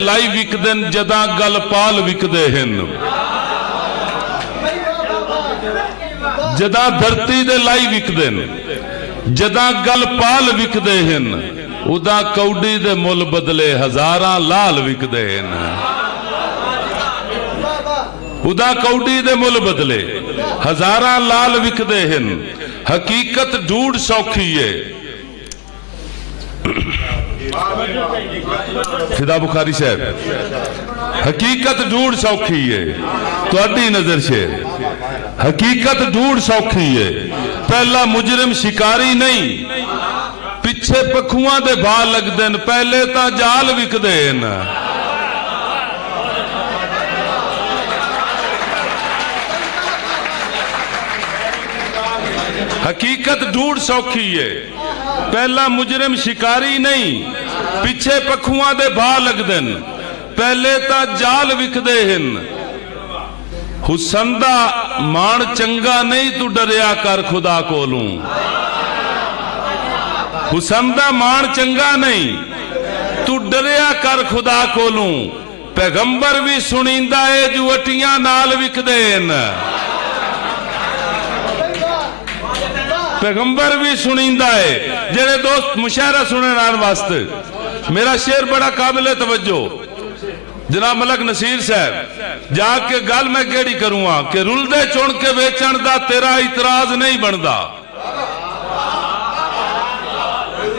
लाई विकदन जदा गल पाल विकदे हैं। जदा धरती दे लाई विकदन जदा गल पाल विकदे हैं। उदा कौडी दे मुल बदले हजारां लाल विकदे हैं। उदा कौडी दे मुल बदले हजारां लाल विकदे हैं। हकीकत ढूंढ सौखी है। फिदा बुखारी साहब, हकीकत ढूंढ सौखी है। तुहाडी नजर से हकीकत ढूंढ सौखी है। पहला मुजरिम शिकारी नहीं, पिछे पखुआं दे भा लगदे न, पहले ता जाल विकदे न। हकीकत ढूंढ सौखी है। पहला मुजरिम शिकारी नहीं, पिछे पखुआं दे भा लगदे न, पहले ता जाल विकदे हैं। हुसन दा मान चंगा नहीं, तू डरिया कर खुदा कोलूं। हुसन दा मान चंगा नहीं, तू डरिया कर खुदा कोलूं। पैगंबर भी सुनींदा है जुवटियां नाल विकदे न। पैगंबर भी सुनींदा है। जेड़े दोस्त मुशायरा सुनने वास्ते मेरा शेर बड़ा काबिल तवज्जो। जनाब मलक नसीर साहब जाके गल मैं केड़ी करूंगा कि रुलदे चुन के वेचण दा तेरा इतराज नहीं बनदा।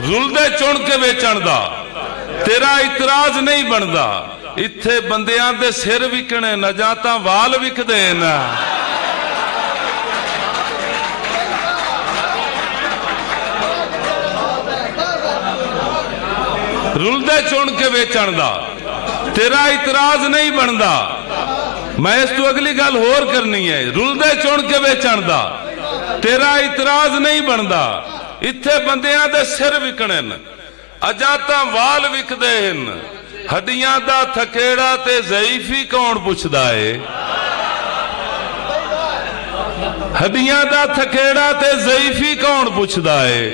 रुलदे चुन के वेचण दा तेरा इतराज नहीं बनदा। इत्थे बंदियां दे सिर विकणे न, जां तां वाल विकदे न। रुलदे चुन के वेचण दा तेरा इतराज नहीं बनदा। मैं इस तो अगली गल होर करनी है। रुलदे चुन के वेचण दा तेरा इतराज नहीं बनदा। इत्थे बंदियां दे सिर विकणे न, अजां तां वाल विकदे हन। हड्डियां दा थकेड़ा ते ज़ईफी कौन पुछदा है। हड्डियां दा थकेड़ा ते ज़ईफी कौन पुछदा है।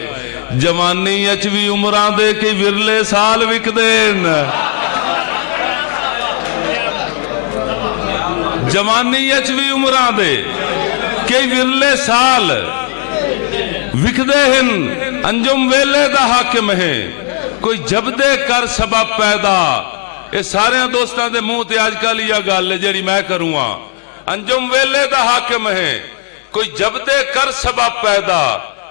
जवानी अच भी उमरां दे के विरले साल विकदे न। जवानी अच भी उमरां दे के विरले साल विकदे हैं। अंजुम वेले दा हाकिम है, कोई जबदे कर सबब पैदा। ये सारे दोस्तां दे मुंह ते अजकल यह गल है जेड़ी मैं करूंगा। अंजुम वेले दा हाकिम है, कोई जबदे कर सबब पैदा।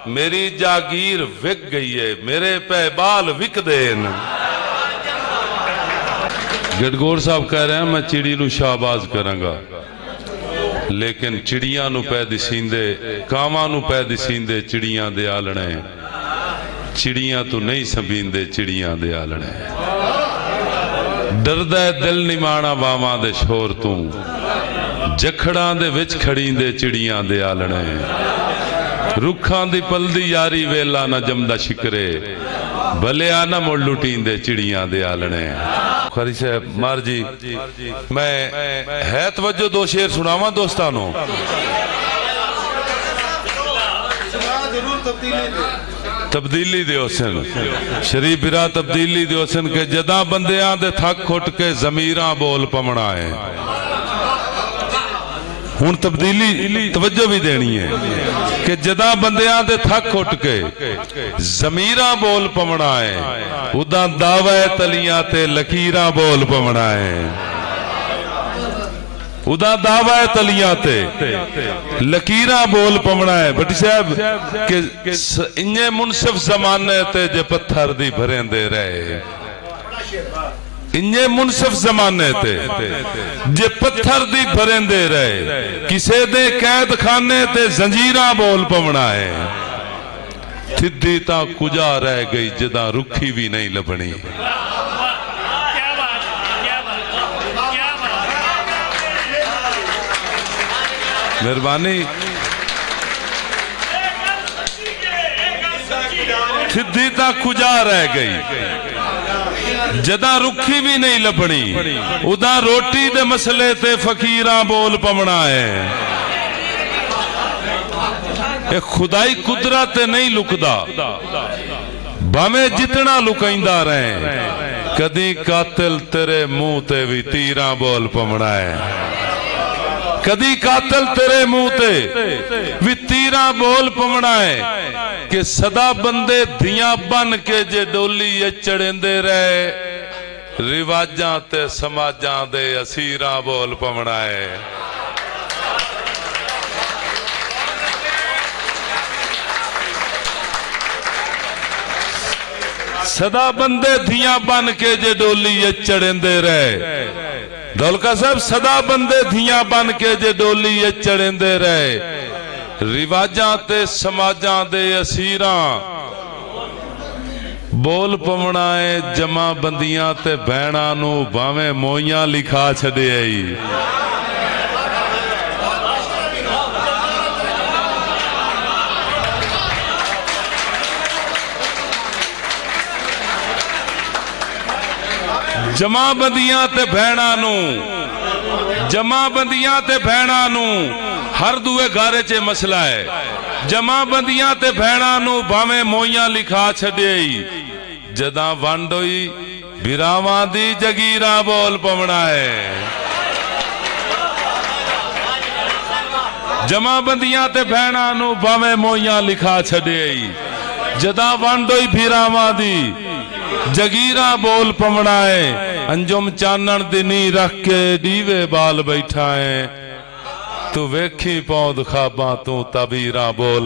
मेरी जागीर विक गई है, मेरे पे बाल विकदे न। गडगोर साहब कह रहे हैं मैं चिड़ी नू शाहबाज करांगा, लेकिन चिड़ियां नू पै दिसींदे, कावां नू पै दिसींदे चिड़ियां दे आलणे। चिड़ियां तू नहीं संभींदे चिड़ियां दे आलणे। डरदा दिल निमाणा वावां दे शोर तू, जखड़ां दे विच खड़ींदे चिड़ियां दे आलणे। रुखां दी पलदी यारी वेला न जमदा शिकरे, भलिया न मुड़ लुटींदे चिड़ियां दे आलणे। खरी साहब मार जी, मैं है तवज्जो दो शेर सुनावा दोस्तानों। तब्दीली दे हुसन शरीफ बिरा तब्दीली दे हुसन के जदा बंदियां दे थक खुट के जमीरां बोल पवना है। हुण तब्दीली तवज्जो भी देनी है कि जदा बंदियां दे थक उठ के जमीरा बोल पवना है। उदा दावा तलियां ते लकीरां बोल पवना है। उदा दावा तलियां ते लकीरां बोल पवना है। भट्टी साहब के इन्ने मुनसिफ जमाने ते जे पत्थर दी भरेंदे रहे। इन्ने मुनसिफ जमाने ते जे पत्थर दी भरेंदे रहे। किसे दे कैद खाने ते जंजीरां बोल पवना है। थिद्दी ता कुजा रह गई जदा रुखी भी नहीं लभनी। मेहरबानी। थिद्दी ता कुजा रह गई जदा रुखी भी नहीं लभनी। उदा रोटी दे मसले ते फकीरां बोल पवना है। ए खुदाई कुदरत नहीं लुकदा, भावें जितना लुकाइंदा रहे। कदी कातिल तेरे मुंह ते भी तीरा बोल पवना है, कदी कातिल तेरे मुंह ते भी तीरा बोल पवना है कि सदा बंदे धियां बन के जे डोली चढ़ेंदे रहे, रिवाजां ते समाजां दे असीरां बोल पवना है। सदा बंदे धियां बन के जे डोली चढ़ेंदे रहे, दौलका साहब सदा बंदे धियां बन के जे डोली चढ़ेंदे रहे, रिवाजां ते समाजां दे असीरां बोल पवना है। जमा बंदियां ते भैणां नू भावें मोइयां लिखा छड़े आई, जमा बंदियां ते भैणां नू, जमा बंदियां ते भैणां नू हर दुए घारे च मसला है। जमा बंदियां ते भैणां नू भावें मोइयां लिखा छड़े, जदा वंड होई बिरावां दी जगीरा बोल पवना है। जमा बंदियां ते भैणां नू भावें मोइयां लिखा छड़े, जदा वंड होई बिरावां दी जगीरा बोल पवना है। अंजुम चानन दी नी रख के दीवे बाल बैठा है, तू वेखी पौध खाबा तू तबीरा बोल।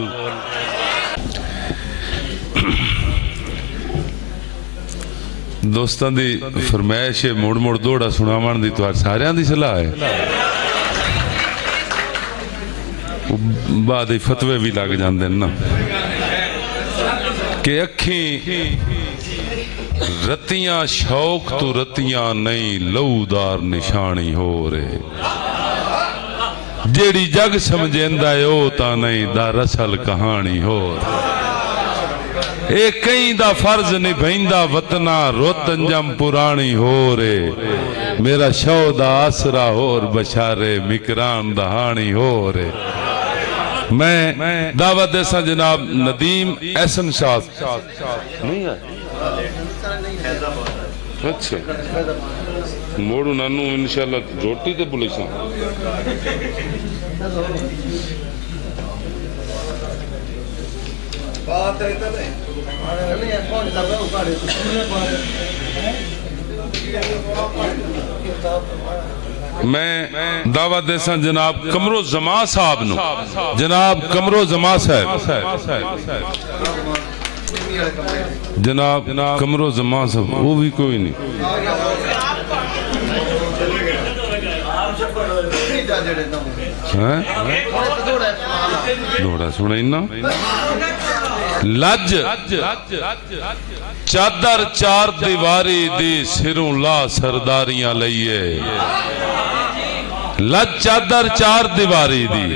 दोस्तां दी फरमाइश है मुड़ मुड़ दौड़ा सुनावन दी, तुहार सारियां दी सलाह है। बाद फतवे भी लग जाते ना कि अखी रतियां शौक तू रतियां नहीं लऊदार निशानी हो रे, जेड़ी जग समझेंदा है ओ ता नहीं दरअसल कहानी हो। ए कई दा फर्ज निभैंदा वतना रुत अंजम पुरानी हो रे, मेरा शौदा आसरा होर बशारे मिकरान दहानी हो रे। मैं दावत देसा जनाब नदीम एहसन शाह नहीं है, अच्छा मोड़ू नानू इंशाल्लाह रोटी ते पुलिस मैं दावत देसा जनाब कमरो जमा साहब नु, जनाब कमरो जमा साहब, जनाब कमरो जमा साहब वो भी कोई नहीं दौड़ा सुना इना लज चादर चार दीवारी दी सिरों ला सरदारियां लईए, लज चादर चार दीवारी दी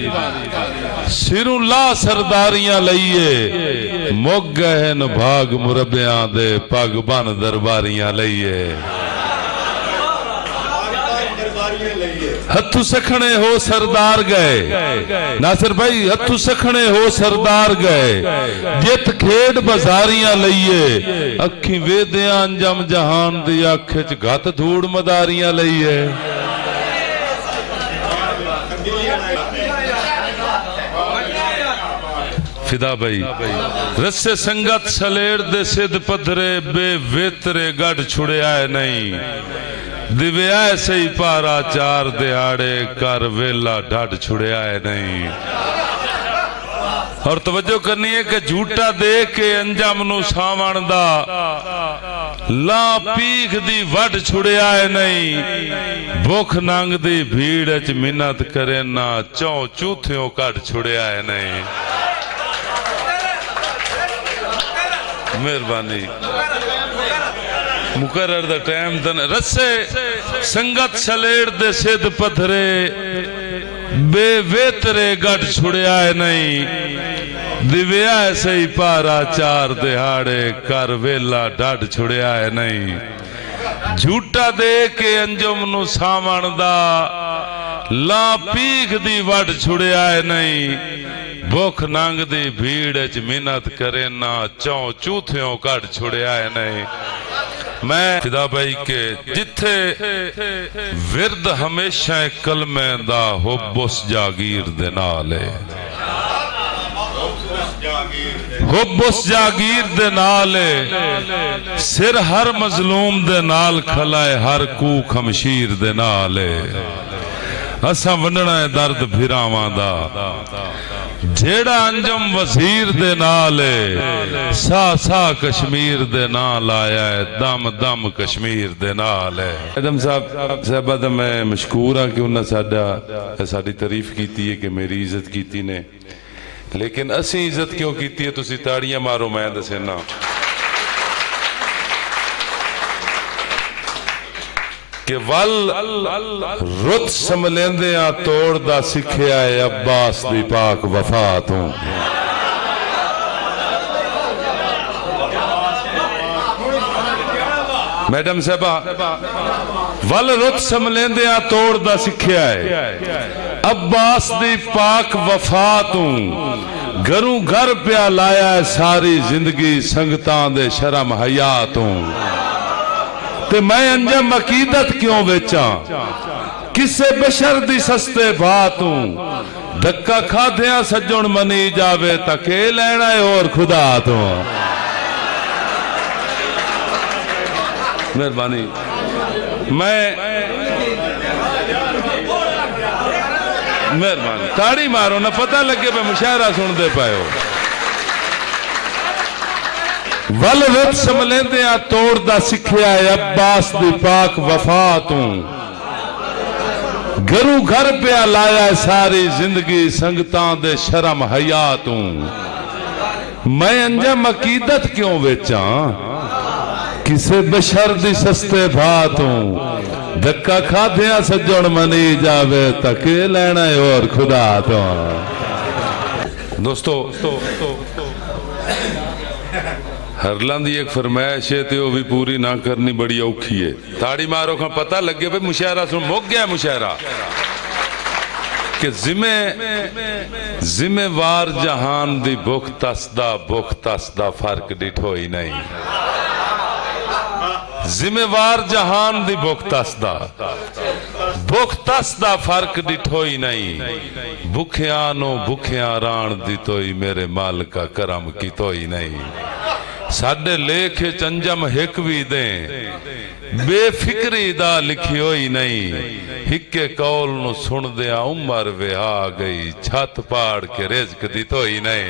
सिरों ला सरदारियां लईए, मुग गहन भाग मुरबियां दे पग बन दरबारियां लईए। हथू सखने हो सरदार गए नासिर भाई, हथू सखने हो सरदार गए, जित खेड बजारियां लईए, अखी वेदियां अंजम जहान दी अख च गत धूड़ मदारियां लईए। फिदा भाई रस्से संगत सलेर दे सिद्ध पधरे बे वेतरे गढ़ छुड़िया नहीं, दिव्या सही पारा चार दिहाड़े कर वेला ढाड छुड़िया नहीं। और तवज्जो करनी है कि झूठा दे के अंजाम नु सावण दा ला पीख दी वड छुड़िया नहीं, भुख नंग दी भीड़ च मिन्नत करे ना चौ चूथियों कट छुड़िया नहीं। मेहरबानी मुकर्रर दा टाइम दन रस्से संगत सलेड़ दे सिद्ध पथरे बेवेतरे गढ़ छुड़िया नहीं, दिव्या सही पारा चार दिहाड़े कर वेला ढाड छुड़िया नहीं। झूठा दे के अंजुम नु सावण दा ला पीख दी वड छुड़िया नहीं, भुख नंग दी भीड़ च मिन्नत करे ना चौ चूथियों कट छुड़िया नहीं। मैं फिदा भाई के जिथे विरद हमेशा कलमे दा हुब्बुस जागीर दे नाल है, हुब्बुस जागीर दे नाल है, सिर हर मजलूम दे नाल खलाए हर कूक खमशीर दे नाल है। असा वंडना है दर्द फिरावां दा जेड़ा अंजम वजीर दे नाल है, सा सा कश्मीर दे नाल आया है, दम दम कश्मीर दे नाल है। आदम साहब दा मैं मशकूर हाँ कि उन्हें साडी तारीफ की है कि मेरी इज्जत की ने, लेकिन असी इज्जत क्यों की है तुसी ताड़ियां मारो मैं दसना। कि वल रुत समलेंदियां तोड़दा सिखिया है अब्बास दी पाक वफा तू। मैडम साहबा वल रुत समलेंदियां तोड़दा सिखिया है अब्बास दी पाक वफा तू। घरों घर प्या लाया है सारी जिंदगी संगतां दे शर्म हया तू। ते मैं अंजम अकीदत क्यों बेचा किसे बशर दी सस्ते भातू। धक्का खाद्या सज्जण मनी जावे तके लेना है और खुदा तो। मेहरबानी मेहरबानी ताड़ी मारो ना पता लगे पे मुशायरा सुनते पाए हो। वल रुत समलेंदियां तोड़दा सिखिया है अब्बास दी पाक वफा तू। घरों घर प्या लाया है सारी जिंदगी संगतां दे शर्म हया तू। मैं अंजम अकीदत क्यों बेचा किसे बशर दी सस्ते भातू। धक्का खाद्या सज्जण मनी जावे तके लेना है और खुदा तो। दोस्तों हरलां दी एक फरमाइश है तो भी पूरी ना करनी बड़ी औखी है। ताड़ी मारो का पता लगे भाई मुशायरा सुन मुक गया मुशायरा कि जिम्मेवार जहान दी भुख तसदा फर्क डिठो ही नहीं। जिम्मेवार जहान दी भुख तसदा फर्क डिठो ही नहीं। भुखिया नो भुखिया राण दी तोई मेरे मालिका करम की तोई नहीं। साडे लेख चंजम हिक भी दे बेफिक्री दा लिखियो ही नहीं। हिके कौल नु सुन दिया उमर वे आ गई छत पाड़ के रिज़्क दी तो ही नहीं।